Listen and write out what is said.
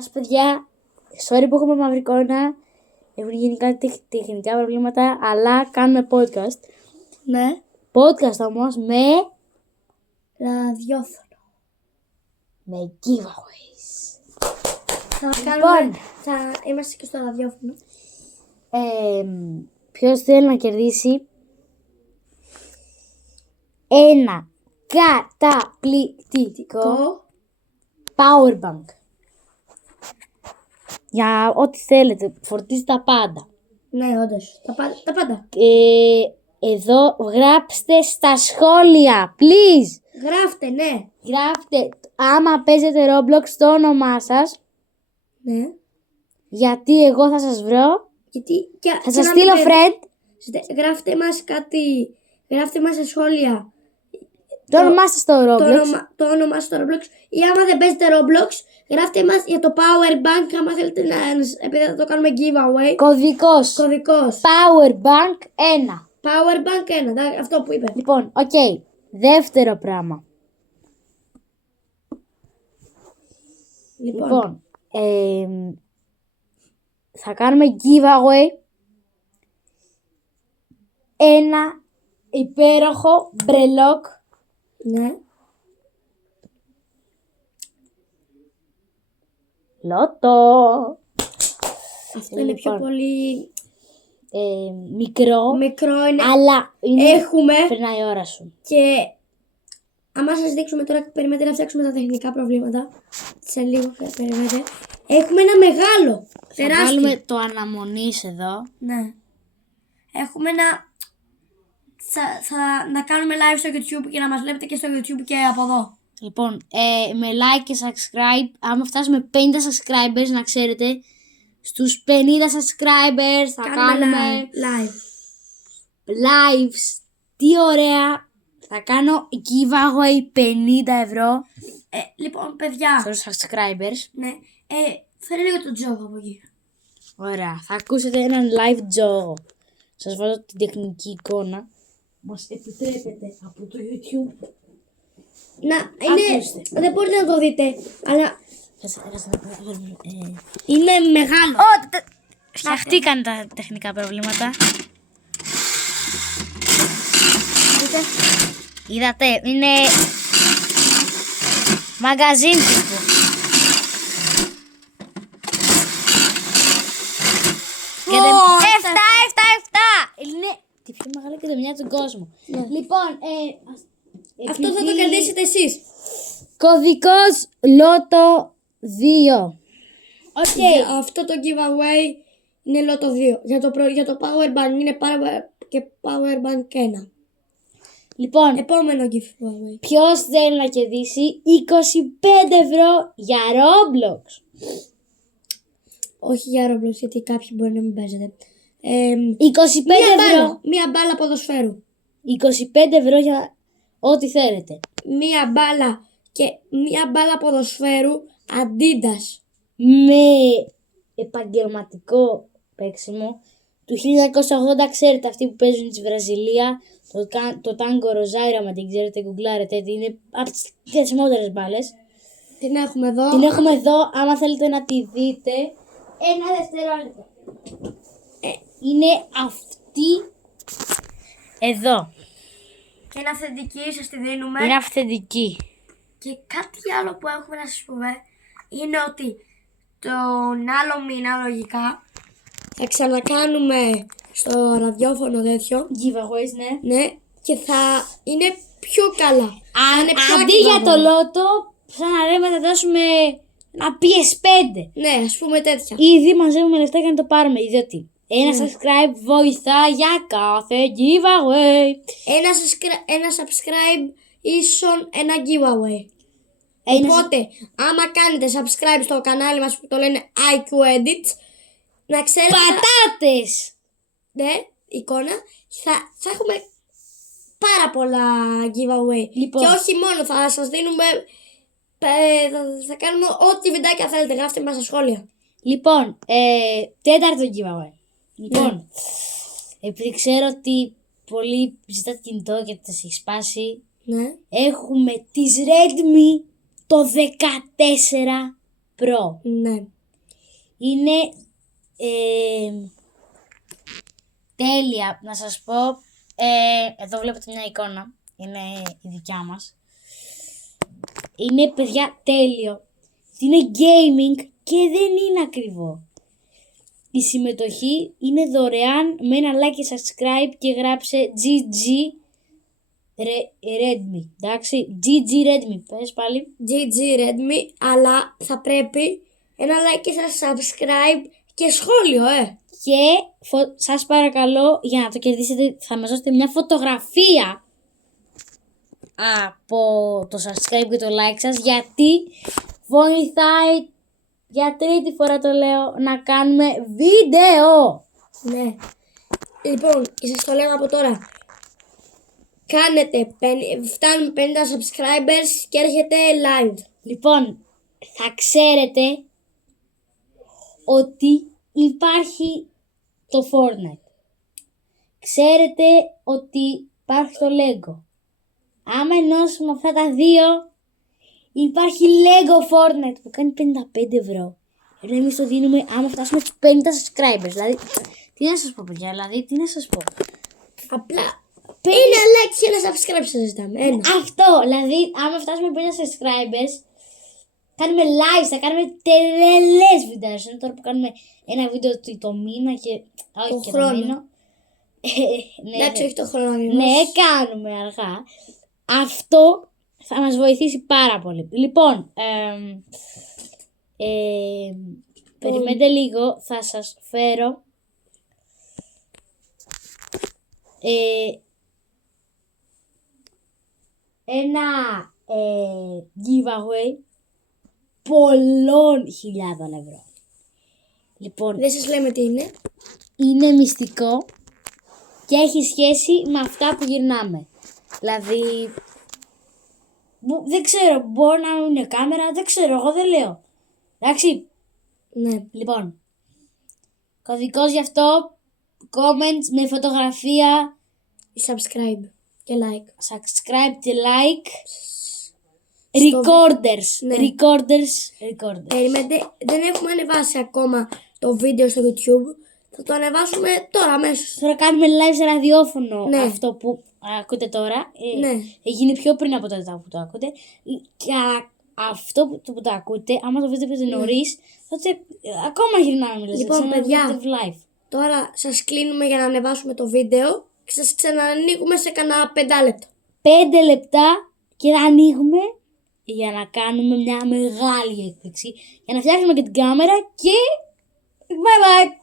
Γεια σας παιδιά, sorry που έχουμε μαύρη εικόνα, έχουν γίνει κάτι τεχνικά προβλήματα, αλλά κάνουμε podcast. Ναι. Podcast όμως με Ραδιόφωνο. με giveaways. Θα είμαστε και στο ραδιόφωνο. Ποιος θέλει να κερδίσει ένα καταπληκτικό power bank. Για ό,τι θέλετε, φορτίζει τα πάντα. Ναι, όντως. Τα πάντα. Εδώ γράψτε στα σχόλια, please. Γράφτε, ναι. Γράφτε, άμα παίζετε Roblox, το όνομά σας. Ναι. Γιατί εγώ θα σας βρω. Θα σας στείλω friend. Γράφτε μας κάτι. Γράφτε μας στα σχόλια. Το όνομά σας στο Roblox. Το όνομα στο Roblox. Ή άμα δεν παίζετε Roblox, γράφτε μας για το Power Bank. Άμα θέλετε επειδή θα το κάνουμε giveaway. Κωδικός. Power Bank 1. Power Bank 1. Αυτό που είπε. Λοιπόν, οκ. Δεύτερο πράγμα. Λοιπόν, θα κάνουμε giveaway ένα υπέροχο μπρελόκ. Ναι. Λότο. Αυτό είναι πιο πολύ μικρό. Μικρό είναι. Αλλά έχουμε. Περνάει η ώρα σου. Και άμα σας δείξουμε τώρα, περιμένετε να φτιάξουμε τα τεχνικά προβλήματα. Σε λίγο, περιμένετε. Έχουμε ένα μεγάλο. Θα βάλουμε το αναμονής εδώ. Ναι. Έχουμε ένα. Να κάνουμε live στο YouTube και να μας βλέπετε και στο YouTube και από εδώ. Λοιπόν, με like και subscribe, άμα φτάσουμε 50 subscribers, να ξέρετε, στους 50 subscribers θα κάνουμε lives. Τι ωραία! Θα κάνω giveaway 50 ευρώ. Λοιπόν, παιδιά. Στους subscribers. Ναι. Φέρε λίγο το τζόγο από εκεί. Ωραία. Θα ακούσετε έναν live τζόγο. Σας βάζω την τεχνική εικόνα. Μας επιτρέπετε από το YouTube. Δεν μπορείτε να το δείτε, αλλά είναι μεγάλο. Φτιαχτήκαν τα τεχνικά προβλήματα. Είδατε, είναι μαγκαζίν τύπου. Είναι τη πιο μεγάλη κεδεμιά του κόσμου. Ναι. Λοιπόν, αυτό θα το κερδίσετε εσείς. Κωδικός Λότο 2. Okay. Αυτό το giveaway είναι Λότο 2. Για το Power Bank είναι και Power Bank 1. Λοιπόν, επόμενο giveaway. Ποιος θέλει να κερδίσει 25 ευρώ για Roblox? Όχι για Roblox, γιατί κάποιοι μπορεί να μην παίζετε. 25 ευρώ. Μία μπάλα ποδοσφαίρου. 25 ευρώ για ό,τι θέλετε. Μία μπάλα και μία μπάλα ποδοσφαίρου Adidas. Με επαγγελματικό παίξιμο. Του 1980, ξέρετε, αυτοί που παίζουν στη Βραζιλία. Το Tango Rosario, άμα την ξέρετε, γκουγκλάρετε. Είναι από τις διασημότερες μπάλες. Την έχουμε εδώ. Την έχουμε εδώ, άμα θέλετε να τη δείτε. Ένα δευτερόλεπτο. Είναι αυτή εδώ. Και είναι αυθεντική, σας τη δίνουμε. Είναι αυθεντική. Και κάτι άλλο που έχουμε να σας πούμε είναι ότι τον άλλο μήνα λογικά θα ξανακάνουμε στο ραδιόφωνο τέτοιο Giveaways, ναι. Ναι, και θα είναι πιο καλά. Αντί για το Λότο, σαν να λέμε θα δώσουμε ένα PS5. Ναι, ας πούμε τέτοια. Ήδη μαζεύουμε λεφτά για να το πάρουμε, διότι ένα subscribe βοηθά για κάθε giveaway. Ένα subscribe ίσον ένα giveaway. Οπότε, άμα κάνετε subscribe στο κανάλι μας που το λένε IQ Edit, να ξέρετε... Πατάτες! Ναι, εικόνα. Θα έχουμε πάρα πολλά giveaway. Λοιπόν. Και όχι μόνο, θα σας δίνουμε... Θα κάνουμε ό,τι βιντεάκια θέλετε. Γράφτε μας στα σχόλια. Λοιπόν, τέταρτο giveaway. Λοιπόν, επειδή ξέρω ότι πολλοί ζητάτε κινητό και τα έχει σπάσει, ναι. Έχουμε τις Redmi το 14 Pro. Ναι. Είναι τέλεια, να σας πω. Εδώ βλέπετε μια εικόνα. Είναι η δικιά μας. Είναι, παιδιά, τέλειο. Είναι gaming και δεν είναι ακριβό. Η συμμετοχή είναι δωρεάν με ένα like και subscribe και γράψε GG Redmi. Εντάξει, GG Redmi. Πες πάλι. GG Redmi, αλλά θα πρέπει ένα like και subscribe και σχόλιο, Και σας παρακαλώ, για να το κερδίσετε, θα μας δώσετε μια φωτογραφία από το subscribe και το like σας, γιατί βοηθάει, για τρίτη φορά το λέω, να κάνουμε βίντεο. Ναι. Λοιπόν, σας το λέω από τώρα. Φτάνουμε 50 subscribers και έρχεται live. Λοιπόν, θα ξέρετε ότι υπάρχει το Fortnite. Ξέρετε ότι υπάρχει το Lego. Άμα ενώσουμε αυτά τα δύο, υπάρχει Lego Fortnite που κάνει 55 ευρώ. Ενώ εμείς το δίνουμε άμα φτάσουμε τους 50 subscribers. Δηλαδή, τι να σας πω, παιδιά, τι να σας πω. Απλά ένα like και ένα subscribe σας ζητάμε. Αυτό, δηλαδή, άμα φτάσουμε 50 subscribers, κάνουμε live, θα κάνουμε τρελές βίντεο. Είναι τώρα που κάνουμε ένα βίντεο το μήνα και όχι και το μήνα. Εντάξει, όχι το χρόνο. Ναι, κάνουμε αργά. Αυτό θα μας βοηθήσει πάρα πολύ. Λοιπόν, περιμένετε λίγο, θα σας φέρω ένα giveaway πολλών χιλιάδων ευρώ. Λοιπόν, δεν σας λέμε τι είναι. Είναι μυστικό και έχει σχέση με αυτά που γυρνάμε. Δηλαδή, δεν ξέρω, μπορεί να είναι κάμερα, δεν ξέρω, εγώ δεν λέω. Εντάξει. Ναι. Λοιπόν, κωδικός γι' αυτό, comments με φωτογραφία, subscribe και like. Subscribe και like. Recorders. Ναι. Recorders. Περιμένετε, δεν έχουμε ανεβάσει ακόμα το βίντεο στο YouTube. Θα το ανεβάσουμε τώρα αμέσως. Τώρα κάνουμε live σε ραδιόφωνο, ναι. Αυτό που ακούτε τώρα. Ναι. Γίνει πιο πριν από τότε που το ακούτε. Και αυτό που το ακούτε, άμα το βρείτε νωρίς, τότε ακόμα γυρνάμε. Λοιπόν, παιδιά, τώρα σας κλείνουμε για να ανεβάσουμε το βίντεο και σας ξανανοίγουμε σε κανένα 5 λεπτά. 5 λεπτά και θα ανοίγουμε για να κάνουμε μια μεγάλη έκπληξη. Για να φτιάξουμε και την κάμερα και bye bye.